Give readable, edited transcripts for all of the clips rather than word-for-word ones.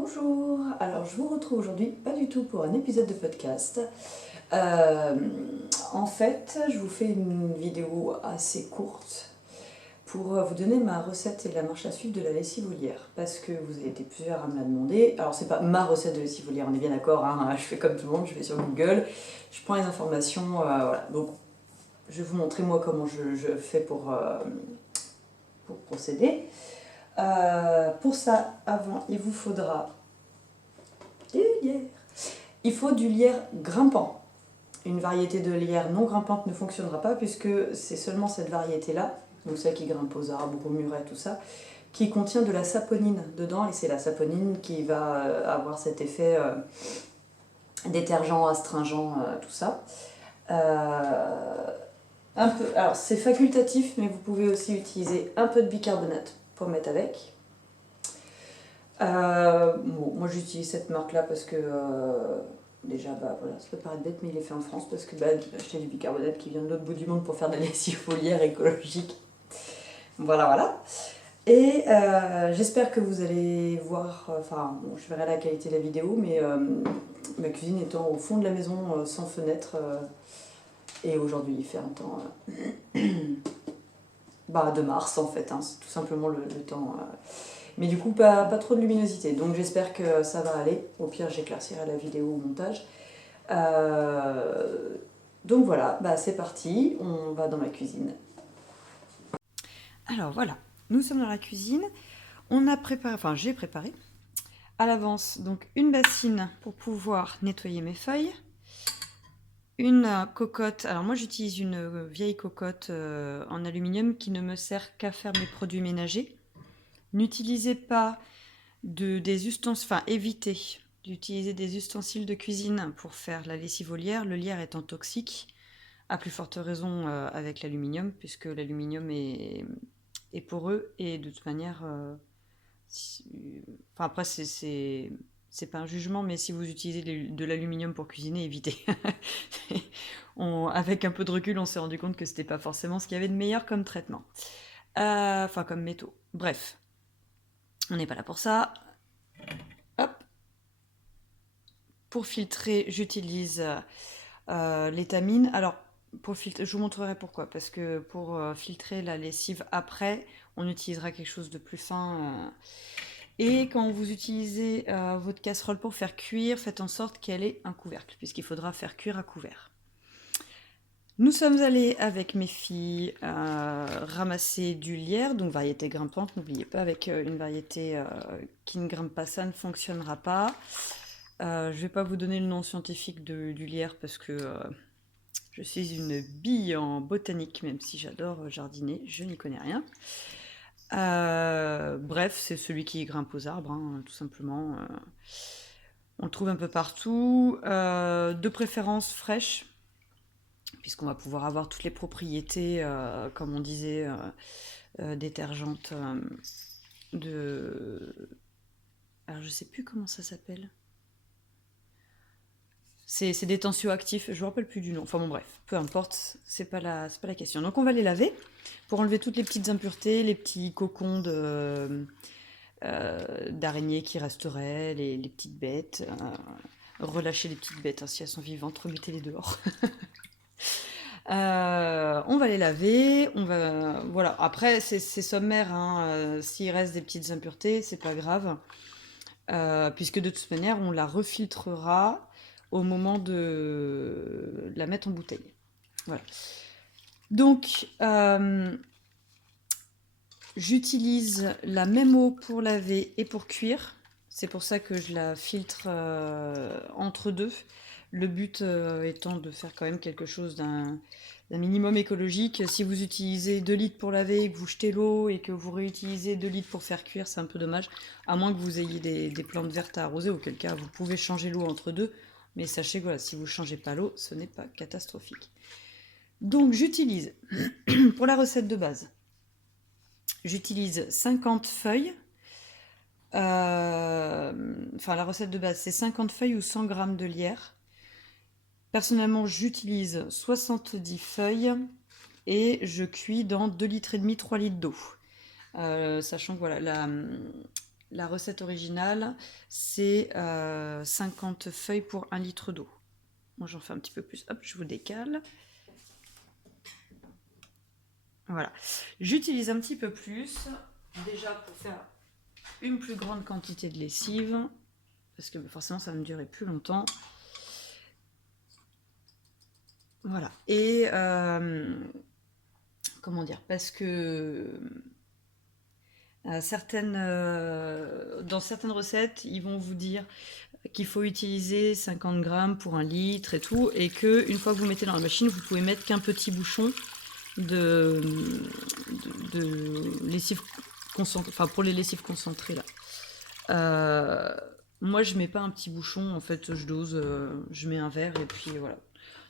Bonjour, alors je vous retrouve aujourd'hui pas du tout pour un épisode de podcast. Euh, En fait, je vous fais une vidéo assez courte pour vous donner ma recette et la marche à suivre de la lessive volière. Parce que vous avez été plusieurs à me la demander. Alors c'est pas ma recette de lessive volière, on est bien d'accord, hein, je fais comme tout le monde, je vais sur Google, je prends les informations, voilà. Donc je vais vous montrer moi comment je fais pour procéder. Pour ça, avant, il vous faudra du lierre. Il faut du lierre grimpant. Une variété de lierre non grimpante ne fonctionnera pas puisque c'est seulement cette variété-là, donc celle qui grimpe aux arbres, aux murets, tout ça, qui contient de la saponine dedans et c'est la saponine qui va avoir cet effet détergent, astringent, tout ça. Un peu, alors c'est facultatif, mais vous pouvez aussi utiliser un peu de bicarbonate pour mettre avec. Bon, moi j'utilise cette marque-là parce que déjà, bah voilà, ça peut paraître bête, mais il est fait en France parce que bah, j'ai acheté du bicarbonate qui vient de l'autre bout du monde pour faire de la lessive foliaire écologique. Voilà, voilà. Et j'espère que vous allez voir, enfin, bon, je verrai la qualité de la vidéo, mais ma cuisine étant au fond de la maison, sans fenêtre, et aujourd'hui il fait un temps bah, de mars en fait, hein, c'est tout simplement le temps. Mais du coup, pas trop de luminosité. Donc j'espère que ça va aller. Au pire, j'éclaircirai la vidéo au montage. Donc voilà, bah c'est parti. On va dans ma cuisine. Alors voilà, nous sommes dans la cuisine. On a préparé, enfin j'ai préparé à l'avance donc une bassine pour pouvoir nettoyer mes feuilles. Une cocotte, alors moi j'utilise une vieille cocotte en aluminium qui ne me sert qu'à faire mes produits ménagers. N'utilisez pas des ustensiles, enfin évitez d'utiliser des ustensiles de cuisine pour faire la lessive volière, le lierre étant toxique, à plus forte raison avec l'aluminium, puisque l'aluminium est poreux et de toute manière, enfin après c'est pas un jugement, mais si vous utilisez de l'aluminium pour cuisiner, évitez. Avec un peu de recul, on s'est rendu compte que c'était pas forcément ce qu'il y avait de meilleur comme traitement. Enfin, comme métaux. Bref, on n'est pas là pour ça. Hop. Pour filtrer, j'utilise l'étamine. Alors, je vous montrerai pourquoi. Parce que pour filtrer la lessive après, on utilisera quelque chose de plus fin. Et quand vous utilisez votre casserole pour faire cuire, faites en sorte qu'elle ait un couvercle, puisqu'il faudra faire cuire à couvert. Nous sommes allés avec mes filles ramasser du lierre, donc variété grimpante, n'oubliez pas, avec une variété qui ne grimpe pas, ça ne fonctionnera pas. Je ne vais pas vous donner le nom scientifique du lierre parce que je suis une bille en botanique, même si j'adore jardiner, je n'y connais rien. Bref, c'est celui qui grimpe aux arbres, hein, tout simplement. On le trouve un peu partout, de préférence fraîche, puisqu'on va pouvoir avoir toutes les propriétés, comme on disait, détergentes de... Alors je sais plus comment ça s'appelle. C'est des tensioactifs, je ne me rappelle plus du nom. Enfin bon bref, peu importe, c'est pas la question. Donc on va les laver pour enlever toutes les petites impuretés, les petits cocons d'araignées qui resteraient, les petites bêtes. Relâcher les petites bêtes, hein, si elles sont vivantes, remettez-les dehors. On va les laver, voilà. Après, c'est sommaire, hein, s'il reste des petites impuretés, c'est pas grave, puisque de toute manière, on la refiltrera au moment de la mettre en bouteille. Voilà. Donc, j'utilise la même eau pour laver et pour cuire. C'est pour ça que je la filtre entre deux. Le but étant de faire quand même quelque chose d'un minimum écologique. Si vous utilisez 2 litres pour laver et que vous jetez l'eau et que vous réutilisez 2 litres pour faire cuire, c'est un peu dommage. À moins que vous ayez des plantes vertes à arroser, auquel cas vous pouvez changer l'eau entre deux. Mais sachez que voilà, si vous ne changez pas l'eau, ce n'est pas catastrophique. Donc j'utilise, pour la recette de base, j'utilise 50 feuilles. Enfin, la recette de base, c'est 50 feuilles ou 100 grammes de lierre. Personnellement, j'utilise 70 feuilles et je cuis dans 2,5 litres, 3 litres d'eau. Sachant que voilà, la recette originale, c'est 50 feuilles pour 1 litre d'eau. Moi, j'en fais un petit peu plus. Hop, je vous décale. Voilà. J'utilise un petit peu plus, déjà pour faire une plus grande quantité de lessive, parce que forcément, ça va me durer plus longtemps. Voilà. Et comment dire, parce que dans certaines recettes, ils vont vous dire qu'il faut utiliser 50 grammes pour 1 litre et tout, et que une fois que vous mettez dans la machine, vous pouvez mettre qu'un petit bouchon de lessive concentrée, enfin pour les lessives concentrées là. Moi, je mets pas un petit bouchon, en fait, je dose, je mets un verre et puis voilà.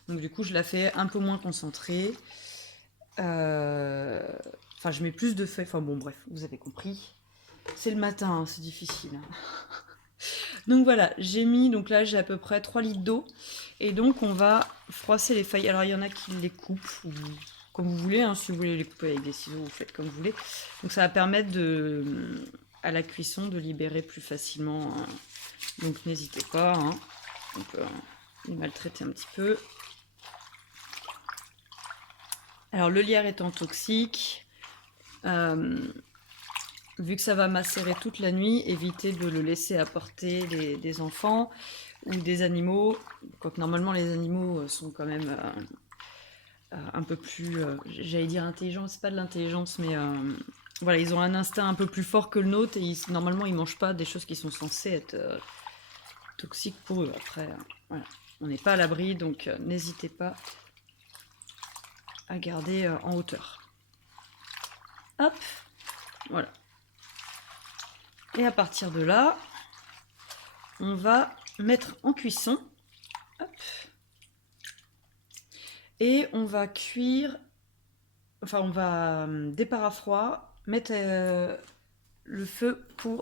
Donc du coup, je la fais un peu moins concentrée. Enfin, je mets plus de feuilles. Enfin bon, bref, vous avez compris. C'est le matin, hein, c'est difficile. Donc voilà, j'ai mis, donc là j'ai à peu près 3 litres d'eau. Et donc on va froisser les feuilles. Alors il y en a qui les coupent, ou comme vous voulez, hein, si vous voulez les couper avec des ciseaux, vous faites comme vous voulez. Donc ça va permettre à la cuisson de libérer plus facilement. Hein. Donc n'hésitez pas, hein. On peut les maltraiter un petit peu. Alors le lierre étant toxique, vu que ça va macérer toute la nuit, évitez de le laisser à portée des enfants ou des animaux. Quoique normalement les animaux sont quand même un peu plus, j'allais dire intelligents, c'est pas de l'intelligence, mais voilà, ils ont un instinct un peu plus fort que le nôtre et normalement ils mangent pas des choses qui sont censées être toxiques pour eux. Après, voilà, on n'est pas à l'abri, donc n'hésitez pas à garder en hauteur. Hop, voilà. Et à partir de là, on va mettre en cuisson. Hop. Et on va cuire, enfin on va départ à froid, mettre le feu pour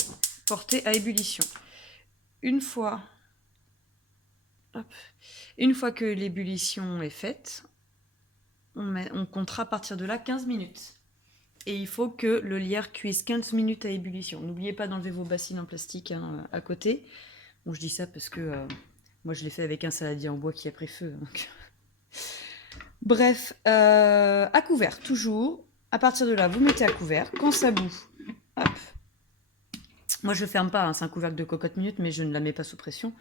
porter à ébullition. Une fois que l'ébullition est faite, on comptera à partir de là 15 minutes. Et il faut que le lierre cuise 15 minutes à ébullition. N'oubliez pas d'enlever vos bassines en plastique hein, à côté. Bon, je dis ça parce que moi je l'ai fait avec un saladier en bois qui a pris feu. Donc... Bref, à couvert, toujours. À partir de là, vous mettez à couvert. Quand ça bout, hop. Moi je ne ferme pas, hein, c'est un couvercle de cocotte minute, mais je ne la mets pas sous pression.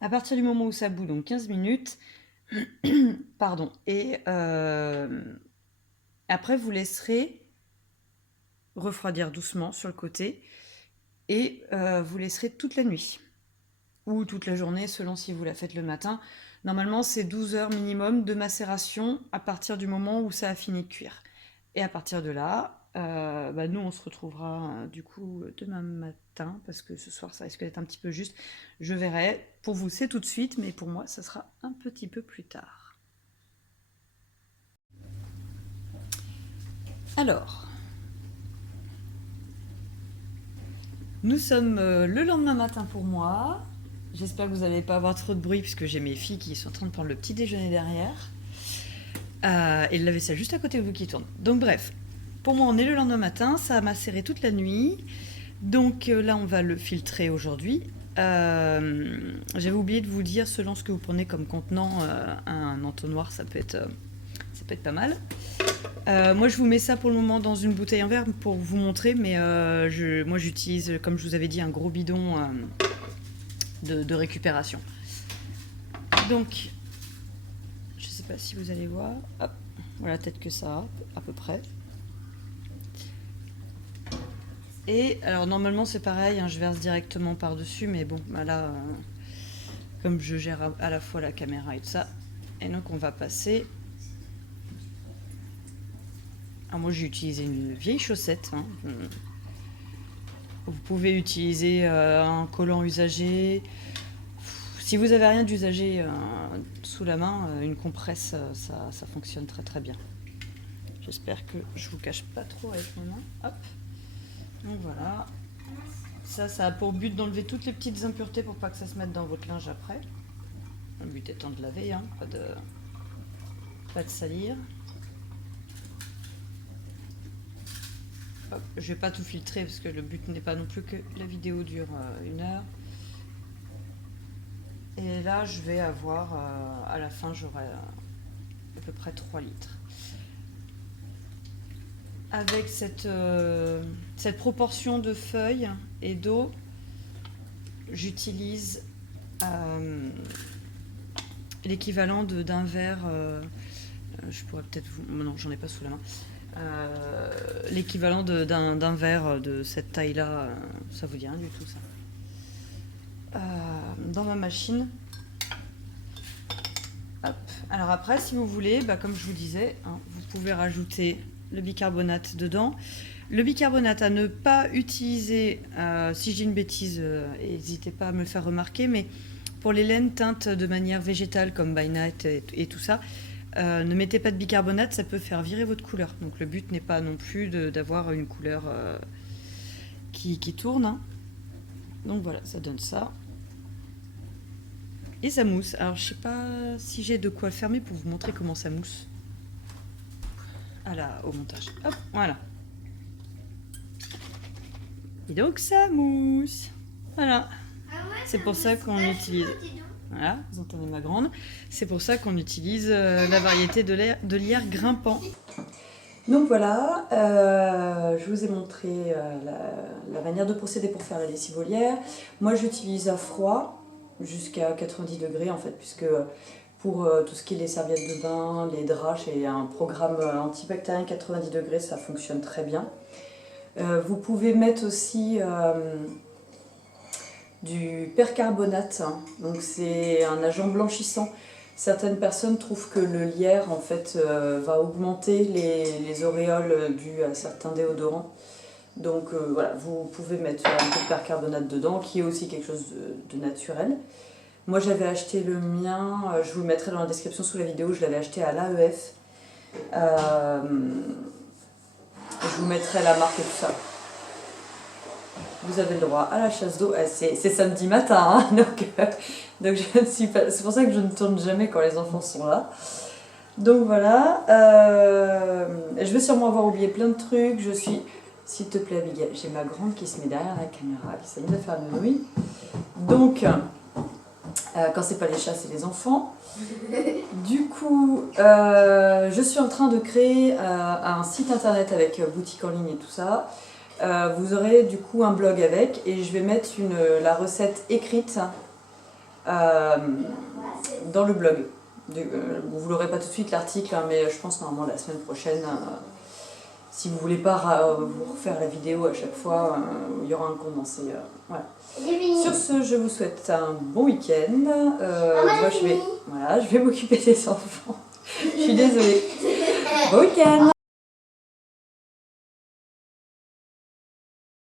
À partir du moment où ça bout, donc 15 minutes, pardon, et après vous laisserez refroidir doucement sur le côté et vous laisserez toute la nuit ou toute la journée selon si vous la faites le matin. Normalement c'est 12 heures minimum de macération à partir du moment où ça a fini de cuire. Et à partir de là, nous on se retrouvera du coup demain matin parce que ce soir ça risque d'être un petit peu juste. Je verrai. Pour vous c'est tout de suite, mais pour moi ça sera un petit peu plus tard. Alors, nous sommes le lendemain matin pour moi. J'espère que vous n'allez pas avoir trop de bruit puisque j'ai mes filles qui sont en train de prendre le petit déjeuner derrière. Et le lave-vaisselle juste à côté de vous qui tourne. Donc bref, pour moi on est le lendemain matin, ça a macéré toute la nuit. Donc là on va le filtrer aujourd'hui. J'avais oublié de vous dire, selon ce que vous prenez comme contenant, un entonnoir ça peut être pas mal. Moi je vous mets ça pour le moment dans une bouteille en verre pour vous montrer, mais moi j'utilise, comme je vous avais dit, un gros bidon de récupération. Donc je sais pas si vous allez voir, hop, voilà la tête que ça a à peu près. Et alors normalement c'est pareil, hein, je verse directement par dessus, mais bon là comme je gère à la fois la caméra et tout ça, et donc on va passer. Alors moi j'ai utilisé une vieille chaussette, hein. Vous pouvez utiliser un collant usagé. Si vous avez rien d'usagé sous la main, une compresse ça fonctionne très très bien. J'espère que je vous cache pas trop avec ma main. Hop. Donc voilà. Ça a pour but d'enlever toutes les petites impuretés pour pas que ça se mette dans votre linge après. Le but étant de laver, hein, pas de salir. Hop, je vais pas tout filtrer parce que le but n'est pas non plus que la vidéo dure 1 heure. Et là, je vais avoir, à la fin, j'aurai à peu près 3 litres. Avec cette proportion de feuilles et d'eau, j'utilise l'équivalent d'un verre. Je pourrais peut-être vous... Non, j'en ai pas sous la main. L'équivalent d'un verre de cette taille-là, ça vous dit rien du tout ça. Dans ma machine. Hop. Alors après, si vous voulez, comme je vous disais, hein, vous pouvez rajouter le bicarbonate dedans. Le bicarbonate à ne pas utiliser, si je dis une bêtise, n'hésitez pas à me le faire remarquer, mais pour les laines teintes de manière végétale comme By Night et tout ça, ne mettez pas de bicarbonate, ça peut faire virer votre couleur. Donc le but n'est pas non plus d'avoir une couleur qui tourne. Hein. Donc voilà, ça donne ça. Et ça mousse. Alors je sais pas si j'ai de quoi le fermer pour vous montrer comment ça mousse. Ah là, au montage. Hop, voilà. Et donc ça mousse. Voilà. C'est pour ça qu'on utilise... Voilà, vous entendez ma grande. C'est pour ça qu'on utilise la variété de lierre grimpant. Donc voilà, je vous ai montré la manière de procéder pour faire la lessive au lierre. Moi j'utilise à froid, jusqu'à 90 degrés en fait, puisque pour tout ce qui est les serviettes de bain, les draps, j'ai un programme antibactérien 90 degrés, ça fonctionne très bien. Vous pouvez mettre aussi du percarbonate, donc c'est un agent blanchissant. Certaines personnes trouvent que le lierre en fait va augmenter les auréoles dues à certains déodorants. Donc voilà, vous pouvez mettre un peu de percarbonate dedans, qui est aussi quelque chose de naturel. Moi j'avais acheté le mien, je vous le mettrai dans la description sous la vidéo, je l'avais acheté à l'AEF. Je vous mettrai la marque et tout ça. Vous avez le droit à la chasse d'eau. C'est samedi matin, hein, donc je ne suis pas. C'est pour ça que je ne tourne jamais quand les enfants sont là. Donc voilà. Je vais sûrement avoir oublié plein de trucs. Je suis. S'il te plaît, Abigail, j'ai ma grande qui se met derrière la caméra, qui s'amuse à faire le bruit. Donc, quand c'est pas les chats, c'est les enfants. Du coup, je suis en train de créer un site internet avec boutique en ligne et tout ça. Vous aurez du coup un blog avec, et je vais mettre la recette écrite dans le blog. Vous l'aurez pas tout de suite l'article, hein, mais je pense normalement la semaine prochaine. Si vous voulez pas vous refaire la vidéo à chaque fois, il y aura un condensé. Voilà. Sur ce, je vous souhaite un bon week-end. Moi, je vais m'occuper des enfants. Je suis désolée. Bon week-end.